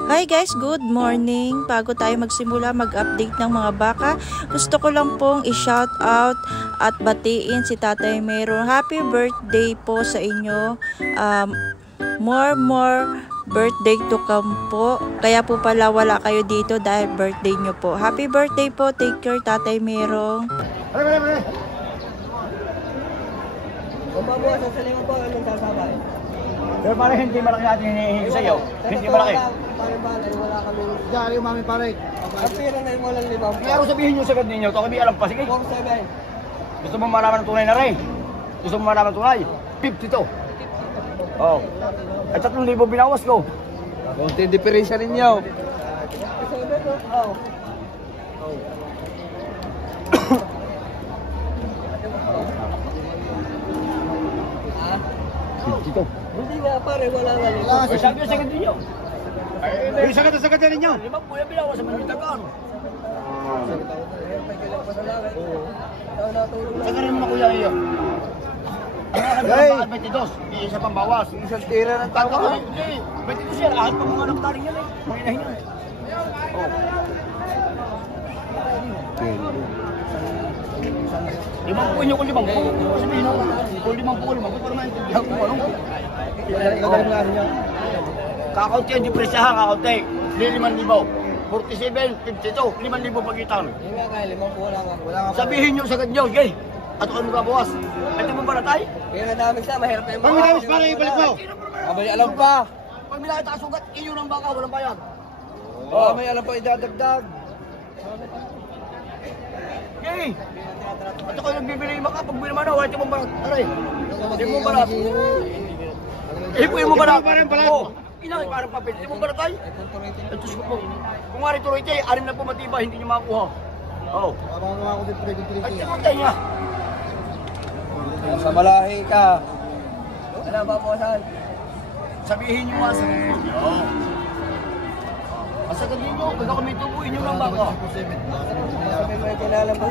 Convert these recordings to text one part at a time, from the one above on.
Hi guys, good morning. Bago tayo magsimula mag-update ng mga baka, gusto ko lang pong i-shout out at batiin si Tatay Meron. Happy birthday po sa inyo. More birthday to come po. Kaya po pala wala kayo dito dahil birthday nyo po. Happy birthday po. Take care, Tatay Merong. Kung mabuhasan sa lima po, anong sasabay? Pero parang hindi malaki natin hinihingi sa'yo. Hindi malaki. Pare-pare, wala kami. Dari yung mami pare. Ang pira na yung walang limang. Kaya kung sabihin nyo sagad ninyo, ito kami alam pa. Sige. 4-7. Gusto mo malaman ng tunay na rin? Gusto mo malaman ng tunay? 50 to. Oh. At 3,000 binawas ko. Konti diferensya ninyo. 7, no? Oo. Dito. Hindi nga pare, wala nga limang. Ay, sabi nyo sagad ninyo. Ay, sagad ninyo. 5 po yung binawas sa mga tagaan. Sagad rin mo kuya iyo. Hey! Ang 22, isa pang bawas. Isang tira ng tao. Hindi, 22 siya. Ahit pa mga naktaring yan eh. Mga inahin yan eh. Oh. Limang po inyo kung limang po. Sabihin ako, kung limang po, para maintindihan ko ano. Ikaw na rin niya. Kakaunti ang depresyahan, kakaunti. 5,000. 47, 52, 5,000 pagitan. Hindi nga kaya, limang po wala nga. Sabihin nyo sagad nyo, gay. At ako magabawas. At mo ba na tayo? Kaya namin sa, mahirap na yung Pag minamis pare, ibalik mo. May alam pa. Pag minakita ka sugat, inyo ng baka, walang bayad. May alam pa idadagdag. Gay. At ako nagbibili maka, pag binaman na, wala mo ba? Aray. Hindi mo ba na? Ipuin mo ba na? Oo. Inang parang papel. Hindi mo ba na tayo? Ito siya po. Kung nga rito rito, 6 na po matiba, hindi nyo makakuha. Oo. Mga ako din pwede Ay, tiyan tayo nga. Sa malahi ka. Ano ba po saan? Sabihin nyo nga sa ninyo. Masagad ninyo, pagka kami tubuin nyo ng baka. Sabi may kilala pa.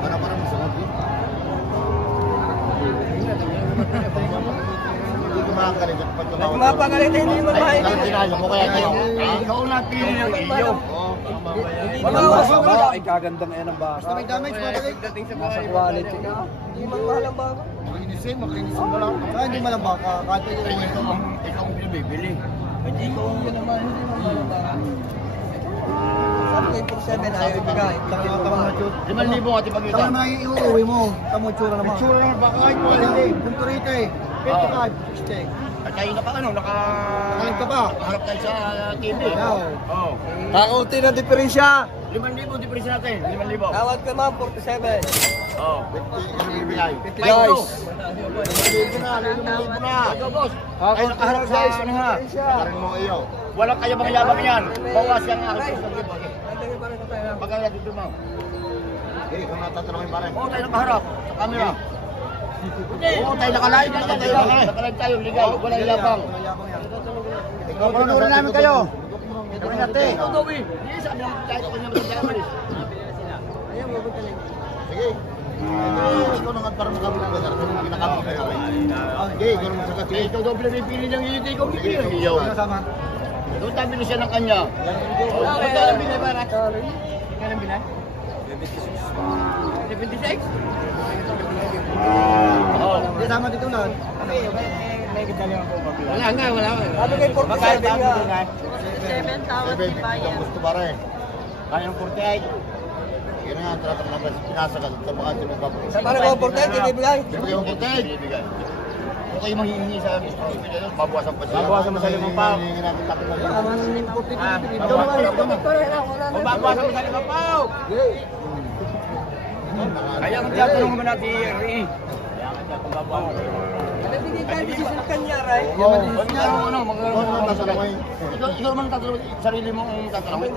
Para masarap din. Hindi ko makakalit pag tumawag. Mapagalit, hindi mo mahal. Tinalo mo kaya kayo. Ikaw na pili ng iyo. Masama, ikagandang yan ang baka. Basta may damage, madali. Nasa quality ka. Hindi man mahal ang bago. Makinisip mo lang. Hindi malang baka. Kahit Ikaw ang pinabibili. Hindi ko naman, hindi man mahal ang bago. Sabi ko 4-7, ayaw ibigay. 5,000 ati pagkita. Tama na iuwi mo. Tama tsura naman. Tsura naman baka kahit mo. Hindi. Punto rito eh. 55, 60. At tayo na pa ano, Nakalit ka ba? harap tayo sa TV. Oo. Oo. Kakaunti na diferensya. 5,000 diferensya natin. 5,000. Tawad ka ma'am, 47. Oo. Bibigay. Guys. Guys. Ikaw boss. Ay Kakaunti na nakaharap sa guys. ano ha. Karin mo iyo. Walang kaya mga yabang yan. Bawas yung aking Ay. gusto. Pagdagay pa rin sa tayo. Pagkaya dito mo. Eh, kung natatanungin pa rin. Oo, tayo nakaharap sa camera. Oo, tayo nakalive. Nakalive tayo, ligay. Walang yabang. Panunurin namin kayo. Ito natin. Ikaw gawin. Hindi, sabi naman tayo kanya magdadamay. Ayun, wag ka lang. Sige. Ikaw naman para makabili ka sa kinakabili ka rin. Okay, ikaw naman sa kasi. Ikaw daw pinabipili ng iyo, ikaw pipili ng iyo. Kasama. Doon tabi na siya ng kanya. Magkano binay ba na? Magkano binay? 76? Oo. Kasama dito na. Wala nga, wala nga. Sabi kay 47 nga. 7 tawad ni Bayan. Gusto pa rin. Kayang 48. Yan nga, tratak na ba? Pinasagal. Sa mga tinubab. Sa parang ko 48, hindi bigay. Bibigay mo puti. Kung kayo manghihingi sa hospital, babawasan pa siya. Babawasan mo sa 5 pao. Hingin natin tapos na yun. Babawasan mo sa 5 pao. Kaya kung tiyatanong mo natin, Ri. Kaya kung tiyatanong babawasan. Nabigay tayo sa kanya, Ray. Ikaw naman tatanong, sarili mo ang tatanong.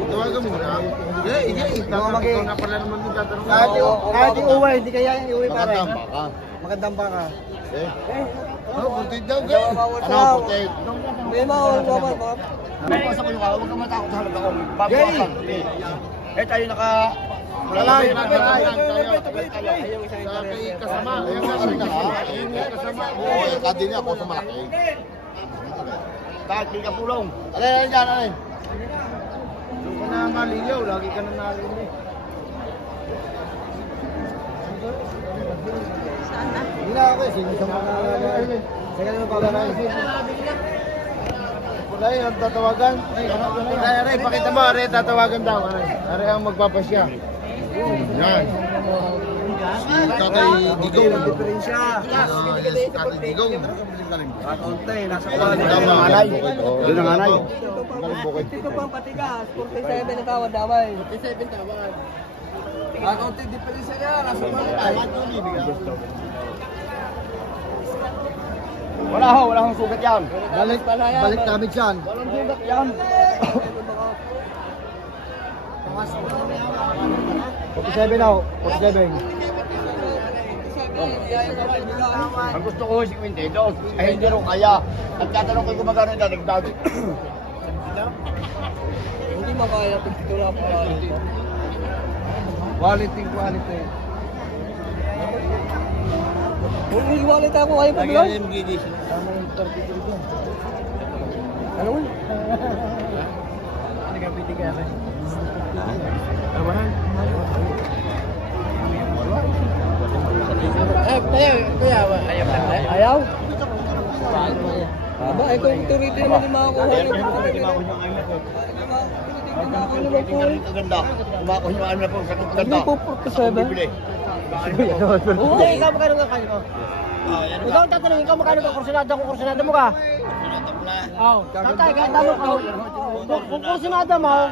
Tawagan mo na. Sige. Ikaw na pala naman yung tatanong. Kahit iuwi, hindi kaya iuwi pa rin. Magandang baka. Magandang baka. Puti daw. Ano, puti? May mawal naman, ma'am. Babawasan ko yung huwag kang matakot sa halaga ko. Babawasan. Eh tayo naka Lalay, sa kasama. Ayan nga, kasama. Oo, kadi niya ako sa malaki. Kahit di ka pulong. Alay, dyan, alay. Doon ka na maligaw, lagi ka na narinig. Saan na? Hindi na ako eh, sinisama na ako. Sige na pagkakain. Kulay, ang tatawagan. Aray, pakita mo, aray, tatawagan daw. Aray ang magpapasya. Yan. Si Tatay Digong. Diferensya. Si Tatay Digong. Kakunti, nasa Tama. Doon ang anay. Dito pa ang patigas, 47 na tawad damay. 47 tawad. Kakunti, diferensya niya, nasa Wala hong sugat yan. Balik kami dyan. Walang sugat yan. 47 now, 47. Ang gusto ko si Quinte doon. Ay hindi rin kaya. At tatanong ko kung magkano yung dadagdag. Hindi makaya pag ito na quality. Quality. Kung may wallet ako, ayaw pa bilang? Tama yung 33 dyan. Ano mo? Ano ka piti kaya kayo? Tawanan? Ayaw? Aba, ay kung turiti naman yung mga kuha niyo. Ganda. Kumakuha nyo ano na po sa ganda. Hindi po 47. Oo, ikaw magkano nga kayo? Ikaw ang tatanungin ko, magkano ka kursunada mo ka? Oo. Tatay, kahit tamo ka. Kung kursunada mo,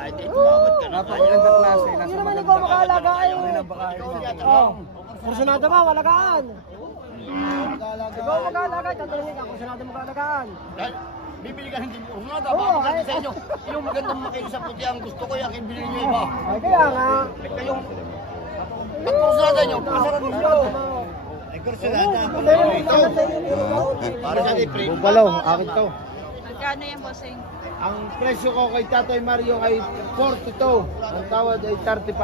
napakaganda klase. Hindi naman ikaw makaalaga ay. Kursunada mo, walagaan. Ikaw mag-aalaga, tatanungin ka, kursunada mo kaalagaan. Bibili ka hindi mo nga Oo, dapat sa inyo. Yung magandang makinis sa puti ang gusto ko yung aking bilhin niyo iba. Ay, kaya nga. Kayong pagkursunada nyo, pasarap ninyo. Ay, kursunada. Para sa di-pre. Bubalaw, akin to. Magkano yan, bossing? Ang presyo ko kay Tatay Mario ay 42. Ang tawad ay 35.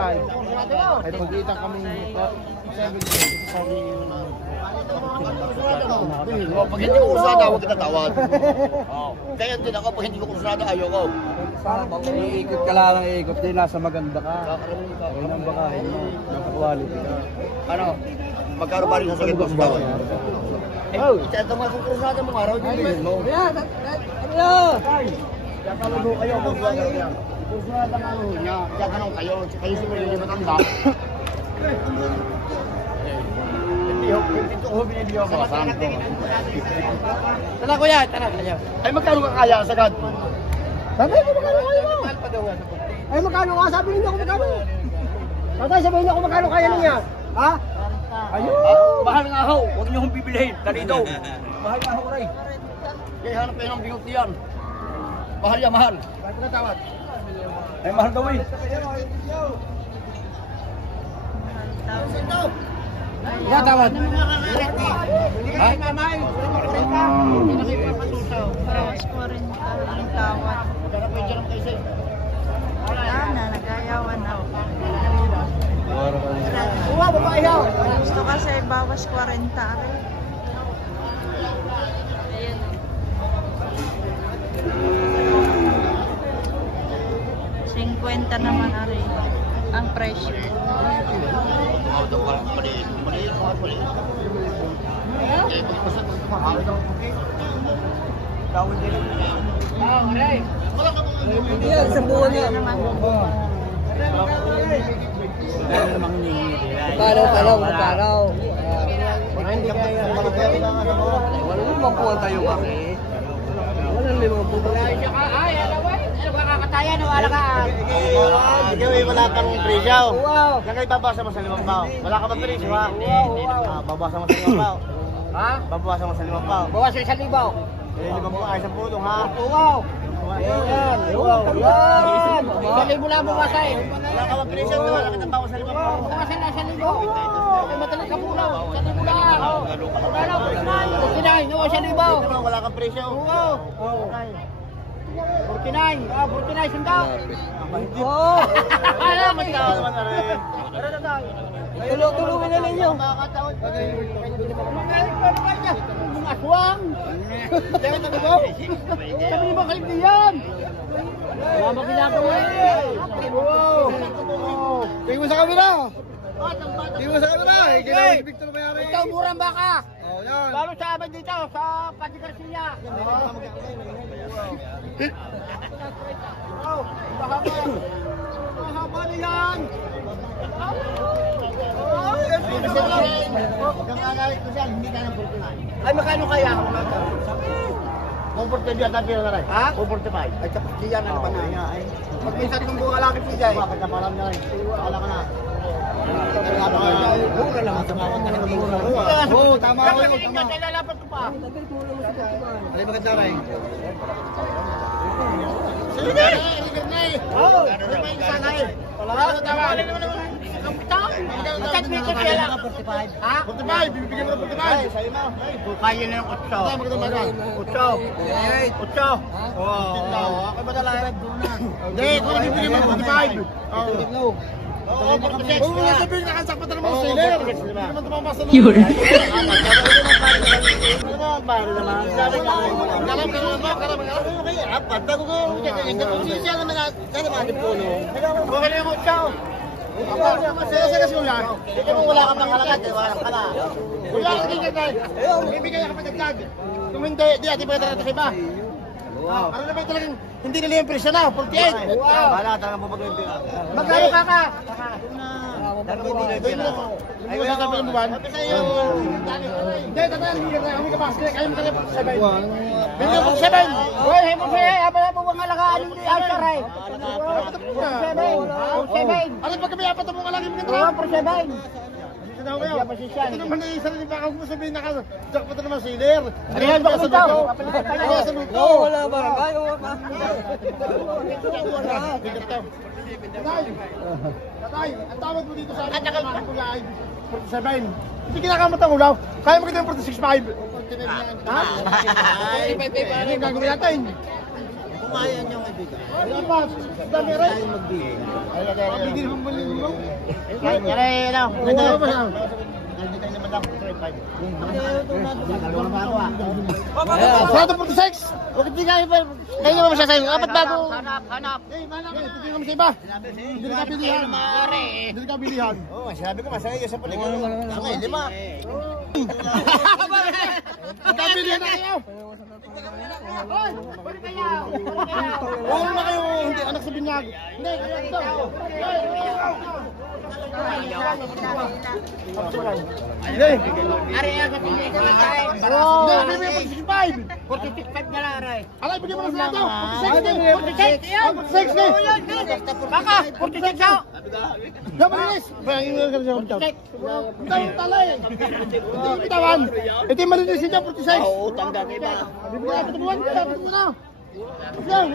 Ay pagkita kami 70. Pag hindi ko kursunada, huwag kita tawad. Kaya din ako, pag hindi ko kursunada, ayoko. Iikot ka lang, iikot din, nasa maganda ka. Ayun ang bakahin mo, naka-quality ka. Ano? Magkano ba rin sa sakit mo sa tawad? Oh! Ito mga kung kursunada mo araw, bilhin mo. Ano? Tatawag mo kayo, kursunada niya. Kursunada nga ano niya, tatanong kayo, kayo si Maria matanda. Ito ko binibigyan ko mga santo. Tara kuya, tara. Ay magkano ka kaya sagad? Sabi mo magkano kaya mo? Ay magkano ka? Sabi niyo ako magkano. Tatay, sabihin niyo ako magkano kaya niya. Ha? Ayun! Mahal nga ho, huwag niyo kong bibilihin. Ganito. Mahal nga ho, Ray. Kaya hanap kayo ng bingot niyan. Mahal yan, mahal. Bakit na tawad? Ay mahal daw eh. Ya tawad. Ha? Parehas ko rin ang tawad. Magkano po yung dyan kayo sa'yo? Wala na, nag-ayawan ako. Uwa, babae ho. Gusto kasi bawas 40 rin. Ayan o. 50 naman rin ang presyo. Maliit, maliit. Okay, pagpasat. Tawad din. Yan, sa buwan niya. Magkano? Hindi kaya. Wala limang puwan tayo kami. Wala limang puwan. Ay, ano ba kakatayan? Wala ka. Ikaw ay wala kang presyo. Wow. Yan ay babasa mo sa 5 pao. Wala ka ba presyo ha? Babasa mo sa 5 pao. Ha? Babasa mo sa 5 pao. Bawas sa 1,000. Eh, 5 pao ay 10 pulong ha. Wow. Yan. Yan. 1,000 lang bumasay. Wala ka ba presyo? Wala kitang bawas sa 5 pao. Bukasan na 1,000. Matalit ka muna. 1,000 lang. Ano? 49. No, 1,000. Wala kang presyo. Wow. 49. 49 sundao. Oh. Alam mo, ikaw naman na rin. Tulungan na ninyo. Aswang! Sabi mo kaibigan! Mama ginagawa eh! Tingin mo sa kamera! Tingin mo sa kamera! Ginawa si Victor Mayari! Ito, murang baka! Oh, yan! Lalo sa amin dito, sa Pati Garcia! Mahaba na yan! Ay, makano kaya? Comfortable yan ang pila na rin. Ha? 445. Ay, tapos diyan, ano ba na? Pag minsan itong buong alakit po dyan. Bakit na palam na rin? Wala ka na. Oo, tama ako. Tama. Lalapat ko pa. Ay, maganda rin. Sige! Oo! Tama. Magkat dito siya lang. 45. Ha? 45, bibigyan mo ng 45. Sa'yo na. Kaya na yung 8. Maganda magal. 8. 8. Oo. Okay ba talaga? Hindi, kung bibigyan mo ng 45. Oo. Oo, 46. Oo, sabihin nakasakpat na naman sa iler. Hindi naman tumamasa na. Yun. Para naman. Sabi ka, kalam ka naman ba? Kalam ka naman. Okay, apat. Bago ko, siya naman natin puno. Okay na yung 8. Masaya kasi ulan. Hindi mo wala ka pang halagat, wala ka na. Wala ka din yan. Bibigyan ka pa dagdag. Kung hindi, di ati pa talaga iba. Wow. Ano naman talagang hindi nila yung presyo na, 48. Wow. Wala talaga mo yung pera. Magkano ka? Ay, wala ka pala mo ba? Hindi, tatay, hindi ka basket. Kaya mo talaga 47. Bigyan mo 7. Uy, himo kaya, abala mo bang alagaan ni Alcaray? 7. Alam pa kami apat mong alagin mo Oo, ka per 7. daw kayo. Pasisyan. Ito naman na isa rin baka kung sabihin naka-jackpot na naman si Hiler. Ayan ba kung daw? Ano sa luto? Oo, wala barangay. Oo, pa. Tatay, ang tawad mo dito sa akin. Ang kuya ay 47. Hindi kinakamot ang ulaw. Kaya mo kita yung 46.5. Ha? Ano yung gagawin natin? Kumaya niyo kaibigan. Wala pa. Dami rin. Bigil mo muli mo. Aray, ano? Wala pa siya. Nandito naman lang 35. Sarado 46. Bakit di kami pa? Kaya naman siya sa'yo. Apat bago. Hanap. Hindi naman sa iba. Hindi na kabilihan. Hindi na kabilihan. Oo, sabi ko masaya sa paligid. Ako, hindi ma. Kabilihan na kayo. Balik kaya. Oo na kayo. Hindi anak sa binyag. Hindi, kaya ito. Hindi. Ari, ako tingin ko tayo. Hindi, bibigyan 45. 46.5 na lang, Aray. Alay, bigyan mo na sa ito. 46 yan. 46 Baka, 46 ako. Gabilis! Ito yung talay! Ito yung bitawan! Ito yung malinis niya, 46! Oo, utang dami ba? Bibigyan ka patubuhan ka! Patubuhan na! Yan!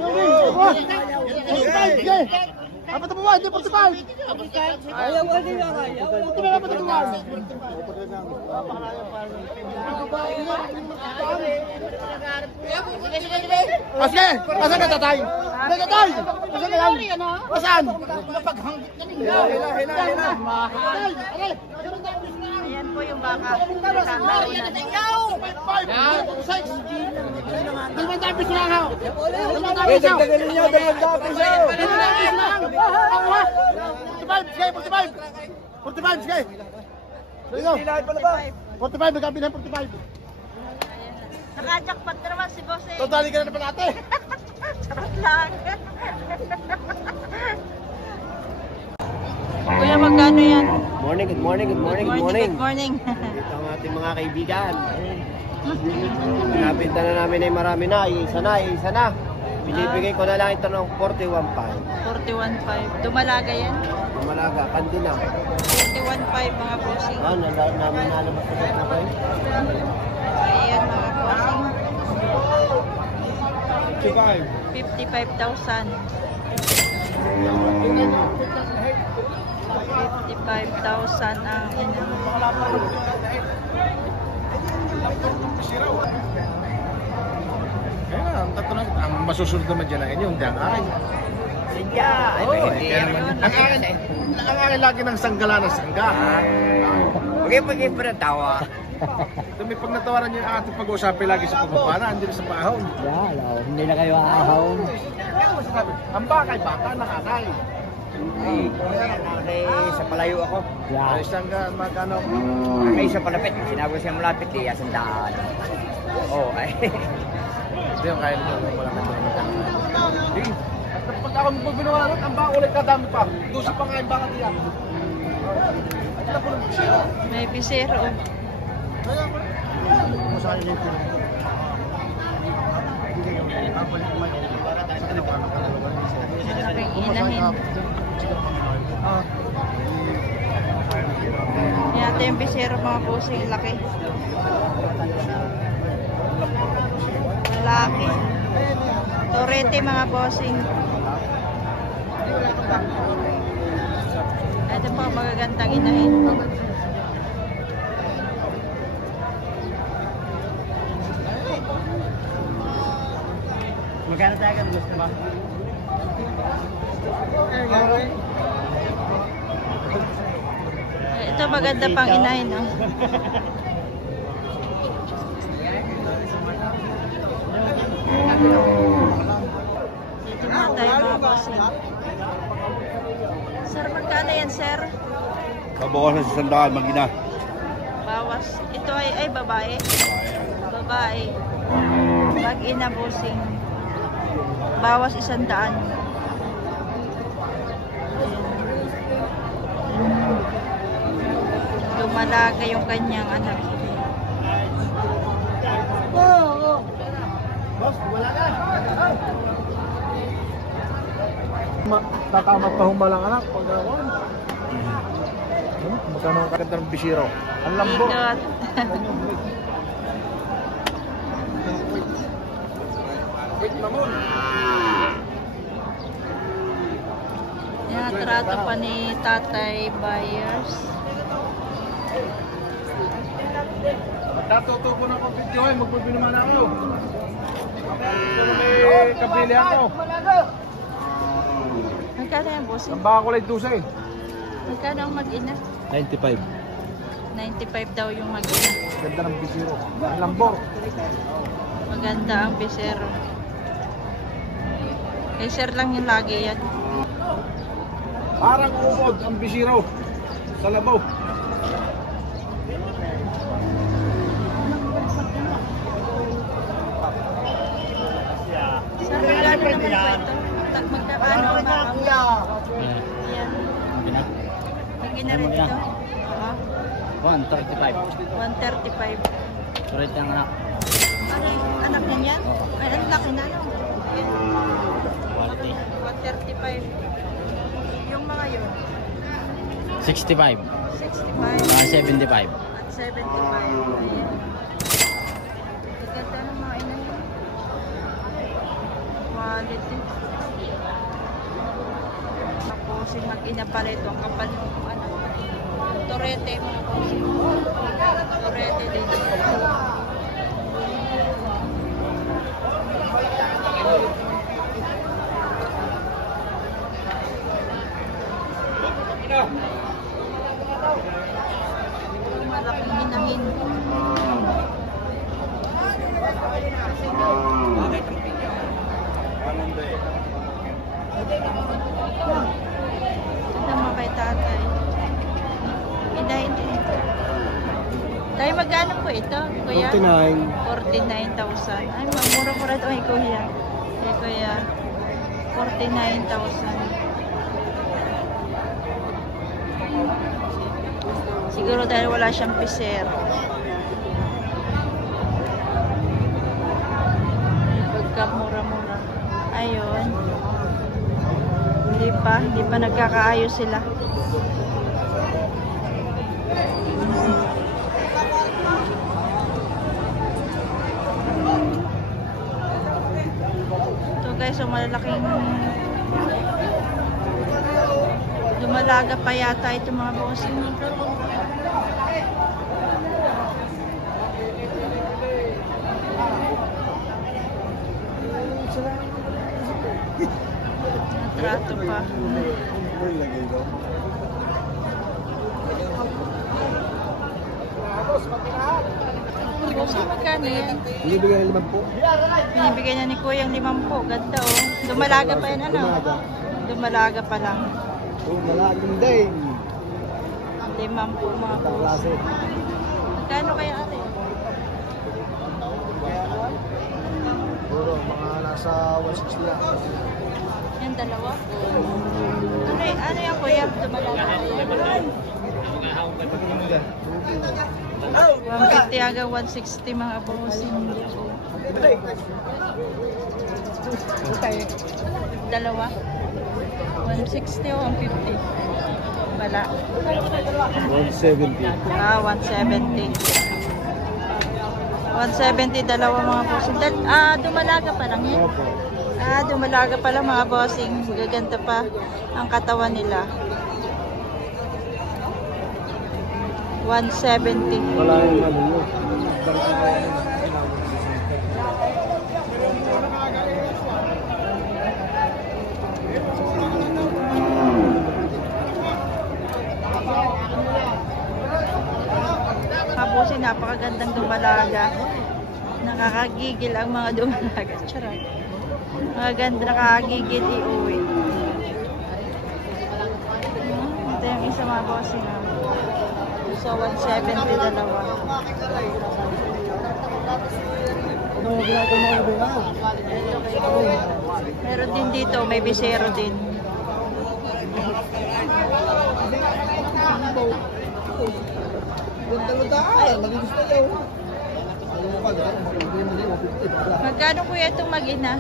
Yan! Yan! Patubuhan! Hindi, 45! Ayaw, hindi na kaya. Ito na patubuhan! Aske! Asan ka tatay? Hindi tatay! Asan ka yan? Asan? Hila! Ayan po yung baka. Nakajakpat na naman si Boss eh. Totally ka na naman ate. Sarap lang. Kuya, magkano yan? Good morning. Good morning. Ito ang ating mga kaibigan. Napinta na namin ay marami na, isa na. Binibigay ko na lang ito ng 41.5. 41.5. Dumalaga yan? Malaga, kandi na. 41.5 mga bossing. Namin nalabas ko na kayo. Ayan mga bossing. 55. 55,000 ang Ang tatanong, ang masusunod naman dyan ay yung dang akin. Sige. Ang akin, ang akin lagi ng sanggala ng sangga. Pag-ipag-ipag pa ng tawa. Ito may pag natawaran niyo ang ating pag-uusapi lagi sa pagpapana, hindi na sa paahon. Hindi na kayo ahon. Ang baka ay bata ng anay. Sa palayo ako. Ay sangga, magkano? Ay sa palapit. Sinabi ko siya malapit eh. Sandaan. Oo, ay. Hindi yung kaya nito, wala ka naman. Hindi. Pag ako magbinuwanan, ang baka ulit kadami pa. Dusi pa nga yung baka niya. May pisero. Laking inahin. Yan ito yung pisero mga bossing. Laki. Lalaki. Torete mga bossing. Ito pa magagandang inahin. Magkano tayo ka gusto ba? Ito maganda pang inahin. Oh. Dito mga tayo mga bossing. Sir, magkano yan sir? Kabawasan sa sandaan, mag-ina. Bawas. Ito ay babae. Babae. Mag-ina bossing. Bawas 100. Lumalaga yung kanyang anak. Boss, wala ka. Tatamat pa humalang anak. Magkano ang kaganda ng bisiro? Ang lambo. Ikot. Wait, mamon. Yan, trato pa ni tatay buyers. Magtatuto ko ng video ay magbibinuman ako. Pero may kabili ako. Magkano yan bossing? Ang baka kulay 12. Magkano ang mag-ina? 95. 95 daw yung mag-ina. Ganda ng bisiro. Ang lambor. Maganda ang pisero. Kay sir lang yung lagi yan. Parang umod ang bisiro. Sa labaw. Sir, magkano naman po ito? Magkano ang mga yan. Mag-ina rin ito? Oo. 135. 135. Sulit ang anak. Ano yung anak niya yan? Ay, ang laki na no? 135. Yung mga yun? 65. 65. 75. At 75. Ayan. Maganda ng mga ina yun. Quality. Tapos yung mag-ina pala ito. Ang kapal yung ano. Torete mga bossing. Torete din. Malaking hinahin. Ito naman kay tatay. Inahin din ito. Tayo magkano po ito, kuya? 49,000. Ay, mura-mura ito kay kuya. Kay kuya, 49,000. Siguro dahil wala siyang piser. Pagka mura-mura. Ayun. Hindi pa nagkakaayos sila. Ito guys, so malalaking dumalaga pa yata ito mga bossing. Trato pa. Bossing, magkano yan? Binibigyan ng 5 po. Binibigay na ni Kuya ang 5. Ganda oh. Dumalaga pa yan ano? Dumalaga pa lang. Malaging din. 5 mga boss. Magkano kaya ate? Puro, mga nasa 160 lang. Yan dalawa? Ano yan Kuya? Dumalaga pa yan? 150 hanggang 160 mga bossing. Dalawa? 160 o 150? Wala. 170. 170. 170 dalawa mga bossing. Dumalaga pa lang yan? Opo. Dumalaga pa lang mga bossing. Gaganda pa ang katawan nila. 170. Wala yung malulog. Kapusin, napakagandang dumalaga. Nakakagigil ang mga dumalaga. Charot. Maganda, nakakagigil iuwi. Ito yung isa mga bossing. So, 170 dalawa. Meron din dito, may bisero din. Magkano kuya itong mag-ina?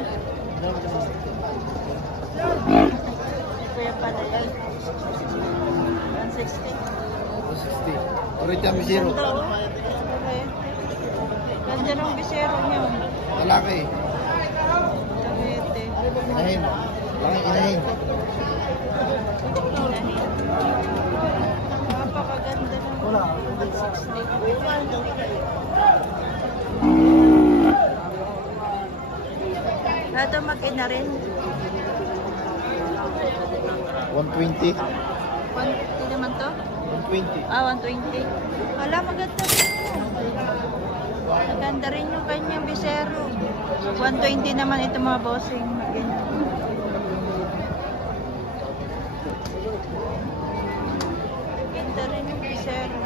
Kuya pala yan. 160. 160. Orita Bisero. Ganda oh. Ganda ng bisero niyo. Lalaki. Tabete. Inahin. Laki inahin. Napakaganda ng 160. Ito mag-ina rin. 120. 150 naman to? 120. 120. Wala, maganda rin. Maganda rin yung kanyang bisero. 120 naman ito mga bossing. Maganda. Maganda rin yung bisero.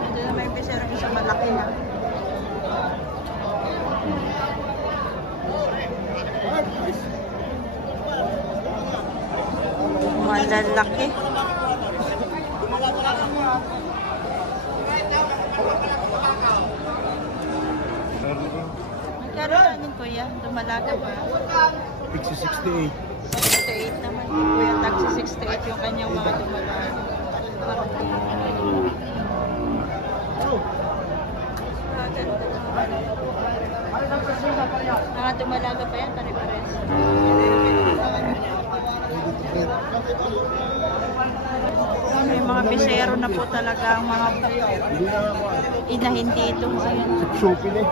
Ito naman yung bisero. Isa malaki na. Malalaki. Magkano namin kuya? Dumalaga ba? 68. 68 naman yung kuya. Taxi 68 yung kanyang mga dumalaga. Mga dumalaga pa yan, pare-pares. May mga bisero na po talaga ang mga inahin dito. Shopee na eh.